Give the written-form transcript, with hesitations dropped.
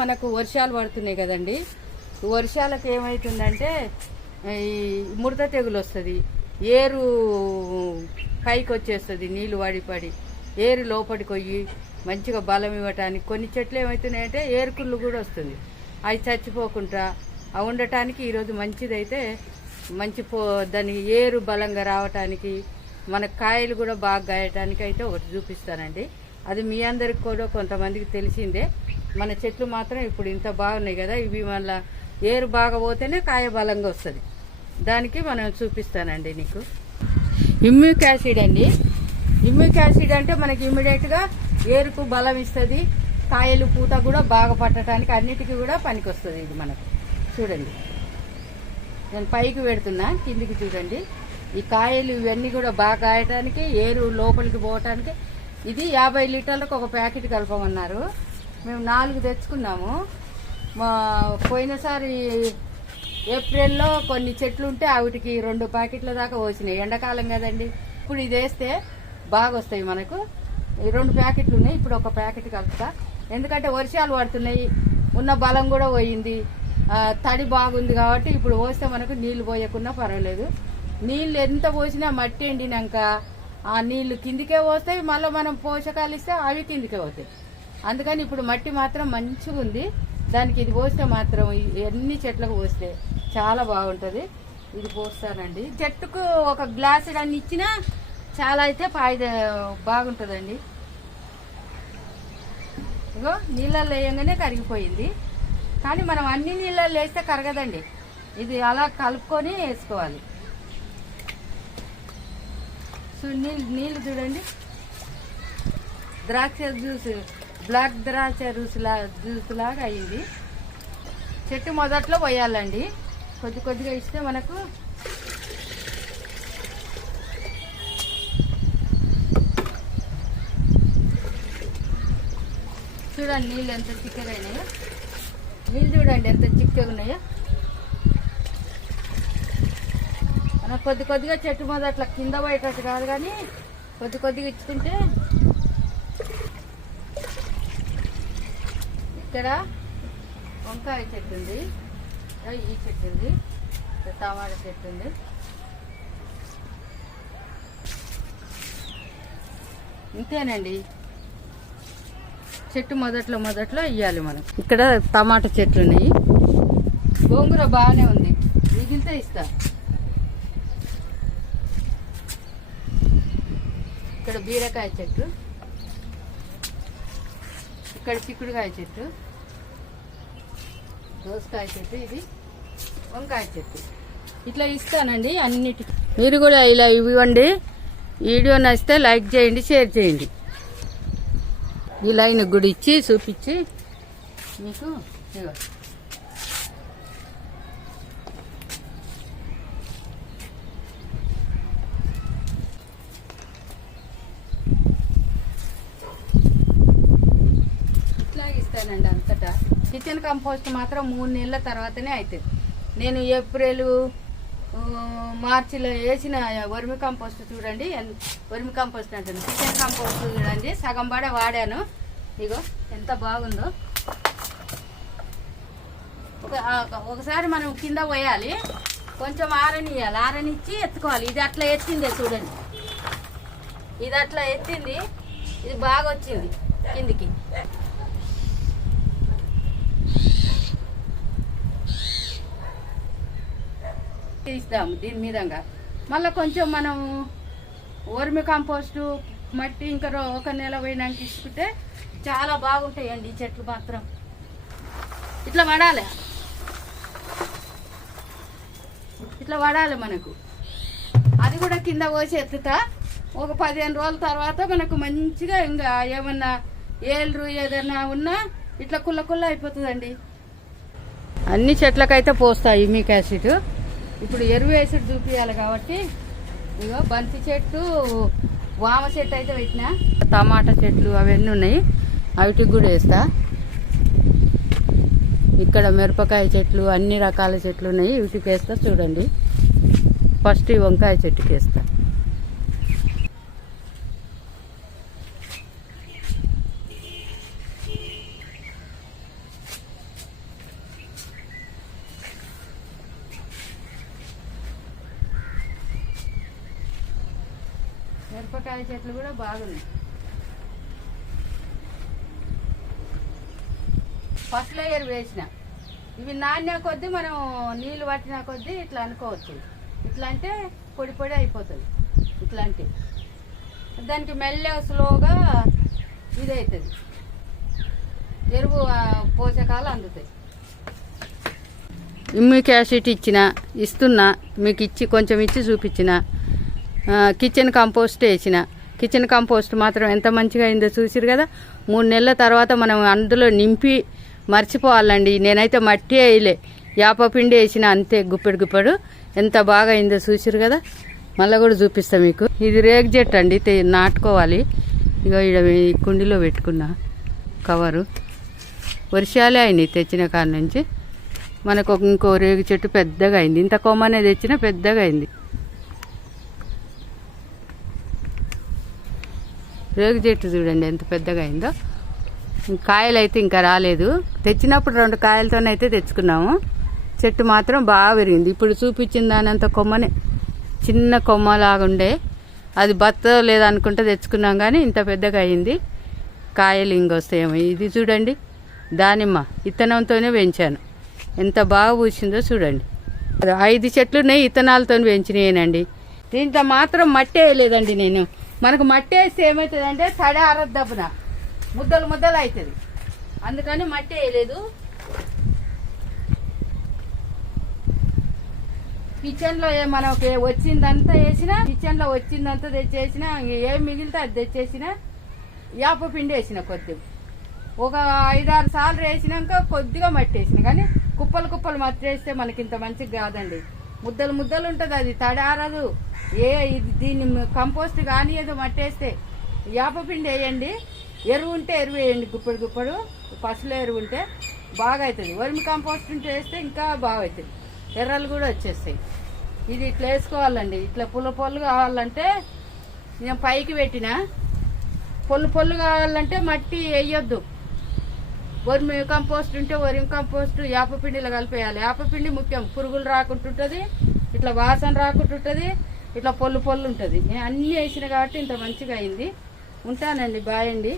మనకు వర్షాలు పడుతున్నాయి కదండి. వర్షాలకు ఏమవుతుందంటే ఈ ముడత తెగులు వస్తుంది, ఏరు పైకి వచ్చేస్తుంది, నీళ్లు పడి ఏరు లోపలికి పోయి మంచిగా బలం ఇవ్వటానికి కొన్ని చెట్లు ఏమవుతున్నాయంటే ఏరుకుళ్ళు కూడా వస్తుంది. అవి చచ్చిపోకుండా అవి ఉండటానికి ఈరోజు మంచిదైతే దానికి ఏరు బలంగా రావటానికి మన కాయలు కూడా బాగా గాయటానికి అయితే ఒకటి చూపిస్తానండి. అది మీ అందరికి కూడా కొంతమందికి తెలిసిందే. మన చెట్లు మాత్రం ఇప్పుడు ఇంత బాగున్నాయి కదా, ఇవి మళ్ళీ ఏరు బాగా పోతేనే కాయ బలంగా వస్తుంది. దానికి మనం చూపిస్తానండి నీకు. ఇమ్యూక్ యాసిడ్ అండి. ఇమ్యూక్ యాసిడ్ అంటే మనకి ఇమ్మీడియట్గా ఏరుకు బలం ఇస్తుంది, కాయలు పూత కూడా బాగా పట్టడానికి అన్నిటికీ కూడా పనికి వస్తుంది. ఇది మనకు చూడండి, నేను పైకి పెడుతున్నా, కిందికి చూడండి. ఈ కాయలు ఇవన్నీ కూడా బాగా కాయటానికి, ఏరు లోపలికి పోవటానికి. ఇది 50 లీటర్లకు ఒక ప్యాకెట్ కలపమన్నారు. మేము 4 తెచ్చుకున్నాము. మా పోయినసారి ఏప్రిల్లో కొన్ని చెట్లు ఉంటే వాటికి 2 ప్యాకెట్ల దాకా వచ్చినాయి. ఎండాకాలం కదండి, ఇప్పుడు ఇది వేస్తే బాగా వస్తాయి మనకు. ఈ 2 ప్యాకెట్లు ఉన్నాయి, ఇప్పుడు ఒక ప్యాకెట్ కలుపుతా. ఎందుకంటే వర్షాలు పడుతున్నాయి, ఉన్న బలం కూడా పోయింది, తడి బాగుంది కాబట్టి ఇప్పుడు పోస్తే మనకు నీళ్లు పోయకుండా పర్వాలేదు. నీళ్ళు ఎంత పోసినా మట్టి ఎండినాక ఆ నీళ్లు కిందికే పోస్తాయి, మళ్ళీ మనం పోషకాలు ఇస్తే అవి కిందికే పోతాయి. అందుకని ఇప్పుడు మట్టి మాత్రం మంచిగా ఉంది, దానికి ఇది పోస్తే మాత్రం ఎన్ని చెట్లకు పోస్తే చాలా బాగుంటుంది. ఇది పోస్తానండి. చెట్టుకు ఒక గ్లాసు అన్ని ఇచ్చినా చాలా అయితే బాగుంటుందండి. ఇగో నీళ్ళల్లో వేయంగానే కరిగిపోయింది, కానీ మనం అన్ని నీళ్ళల్లో వేస్తే కరగదండి. ఇది అలా కలుపుకొని వేసుకోవాలి. నీళ్ళు చూడండి, ద్రాక్ష జ్యూస్, బ్లాక్ ద్రాక్ష జ్యూస్ లాగా అయ్యింది. చెట్టు మొదట్లో పోయాలండి, కొద్దిగా ఇస్తే మనకు చూడండి నీళ్ళు ఎంత చిక్కగా అయినాయో. నీళ్ళు చూడండి ఎంత చిక్కగా ఉన్నాయో. మనం కొద్దిగా చెట్టు మొదట్లో కింద పోయేటట్టు కాదు, కానీ కొద్దిగా ఇచ్చుకుంటే. ఇక్కడ వంకాయ చెట్టు ఉంది, ఈ చెట్టు ఉంది, టమాటా చెట్టు ఉంది. ఇంతేనండి, చెట్టు మొదట్లో ఇయ్యాలి మనం. ఇక్కడ టమాటా చెట్లు ఉన్నాయి, గోంగూర బాగానే ఉంది, మిగిలితే ఇస్తా. ఇక్కడ బీరకాయ చెట్టు, ఇక్కడ చిక్కుడుకాయ చెట్టు, దోసకాయ చెట్టు, ఇది వంకాయ చెట్టు. ఇట్లా ఇస్తానండి అన్నిటి. మీరు కూడా ఇలా ఇవ్వండి. వీడియో నచ్చితే లైక్ చేయండి, షేర్ చేయండి. ఈ లైన్ కూడా ఇచ్చి చూపించి మీకు ఇస్తానండి. అంతటా కిచెన్ కంపోస్ట్ మాత్రం 3 నెలల తర్వాతనే అవుతుంది. నేను ఏప్రిల్ మార్చిలో వేసిన వర్మి కంపోస్ట్ చూడండి, వర్మి కంపోస్ట్ అంటుంది, కిచెన్ కంపోస్ట్ చూడండి, సగం పడ వాడాను. ఇగో ఎంత బాగుందో. ఒకసారి మనం కింద పోయాలి, కొంచెం ఆరనియాలి, ఆరనిచ్చి ఎత్తుకోవాలి. ఇది అట్లా ఎత్తిందే చూడండి, ఇది అట్లా ఎత్తింది, ఇది బాగా వచ్చింది కిందికి. ఇస్తాము దీని మీదంగా. మళ్ళీ కొంచెం మనం వర్మి కంపోస్టు మట్టి ఇంకా 1 నెల పోయినాక ఇసుకుంటే చాలా బాగుంటాయండి ఈ చెట్లు మాత్రం. ఇట్లా పడాలి మనకు. అది కూడా కింద పోసి ఎత్తుతా. ఒక 15 రోజుల తర్వాత మనకు మంచిగా ఇంకా ఏమన్నా ఏళ్ళు ఏదైనా ఉన్నా ఇట్లా కుల్ల అయిపోతుందండి. అన్ని చెట్లకైతే పోస్తాయి ఇమ్యూక్ యాసిడ్. ఇప్పుడు ఎరువు వేసి చూపించాలి కాబట్టి ఇగో బంతి చెట్టు, వామ చెట్టు అయితే పెట్టినా, టమాటా చెట్లు అవన్నీ ఉన్నాయి, వాటికి కూడా వేస్తా. ఇక్కడ మిరపకాయ చెట్లు, అన్ని రకాల చెట్లు ఉన్నాయి, వీటికి వేస్తా. చూడండి, ఫస్ట్ ఈ వంకాయ చెట్టుకి వేస్తా. మిరపకాయ చెట్లు కూడా బాగున్నాయి. ఫస్ట్ లేయర్ వేసిన ఇవి నాణ్య కొద్దీ మనం నీళ్లు పట్టిన కొద్దీ ఇట్లా అనుకోవచ్చు. ఇట్లా అంటే పొడి పొడి అయిపోతుంది. ఇట్లా అంటే దానికి మెల్లగా స్లోగా ఇది అవుతుంది, ఎరువు పోషకాలు అందుతాయి. ఇమ్యూనిక్ యాసిడ్ ఇస్తున్నా మీకు కొంచెం ఇచ్చి చూపించిన. కిచెన్ కంపోస్ట్ వేసిన. కిచెన్ కంపోస్ట్ మాత్రం ఎంత మంచిగా అయిందో చూసిరు కదా. 3 నెలల తర్వాత మనం అందులో నింపి మర్చిపోవాలండి. నేనైతే మట్టి వేయలే, యాపపిండి వేసిన అంతే, గుప్పెడు గుప్పెడు. ఎంత బాగా అయిందో చూసిరు కదా. మళ్ళీ కూడా చూపిస్తా మీకు. ఇది రేగు చెట్టు అండి, నాటుకోవాలి. ఇగో ఇక్కడ ఈ కుండీలో పెట్టుకున్నా కవరు. వర్షాలే అయినాయి తెచ్చిన కాడ నుంచి. మనకు ఇంకో రేగు చెట్టు పెద్దగా అయింది. ఇంత కొమ్మనే తెచ్చిన పెద్దగా అయింది. రేగు చెట్టు చూడండి ఎంత పెద్దగా అయిందో. కాయలు అయితే ఇంకా రాలేదు. తెచ్చినప్పుడు 2 కాయలతోనైతే తెచ్చుకున్నాము. చెట్టు మాత్రం బాగా పెరిగింది. ఇప్పుడు చూపించిన దానంత కొమ్మనే, చిన్న కొమ్మలాగుండే. అది బత్త లేదనుకుంటే తెచ్చుకున్నాం కానీ ఇంత పెద్దగా అయింది. కాయలు ఇంకొస్తాయేమో. ఇది చూడండి దానిమ్మ, ఇత్తనంతోనే పెంచాను. ఎంత బాగా పూసిందో చూడండి. 5 చెట్లు ఉన్నాయి, ఇత్తనాలతో పెంచినాయేనండి. దీంట్లో మాత్రం మట్టి వేయలేదండి నేను. మనకు మట్టి వేస్తే ఏమవుతుందంటే తడి ఆరద్దబ్బున ముద్దలు ముద్దలు అవుతుంది. అందుకని మట్టి వేయలేదు. కిచెన్లో మనకి వచ్చిందంతా వేసిన, కిచెన్లో వచ్చిందంతా తెచ్చేసిన, ఏం మిగిలితే అది తెచ్చేసిన. యాప పిండి వేసిన కొద్దిగా, ఒక 5-6 సార్లు వేసినాక కొద్దిగా మట్టి వేసిన. కానీ కుప్పలు కుప్పలు మట్టి వేస్తే మనకి ఇంత మంచిగా కాదండి. ముద్దలు ముద్దలు ఉంటుంది, అది తడారదు. దీన్ని కంపోస్ట్ కానీ ఏదో మట్టి వేస్తే. యాప పిండి వేయండి, ఎరువు ఉంటే ఎరువు వేయండి, గుప్పడు గుప్పడు. పసుల ఎరువు ఉంటే బాగా అవుతుంది. వర్మి కంపోస్ట్ ఉంటే వేస్తే ఇంకా బాగా అవుతుంది. ఎర్రలు కూడా వచ్చేస్తాయి. ఇది ఇట్లా వేసుకోవాలండి. ఇట్లా పుల్ల పొల్లు కావాలంటే నేను పైకి పెట్టిన. పొల్లు పొల్లు కావాలంటే మట్టి వేయొద్దు. వర్మి కంపోస్ట్ ఉంటే వర్మి కంపోస్ట్ యాపపిండిలో కలిపేయాలి. యాపపిండి ముఖ్యం, పురుగులు రాకుంటుంటుంది, ఇట్లా వాసన రాకుంటుంటుంది, ఇట్లా పొల్లు పొల్లు ఉంటుంది. నేను అన్నీ వేసిన కాబట్టి ఇంత మంచిగా అయింది. ఉంటానండి, బాయ్ అండి.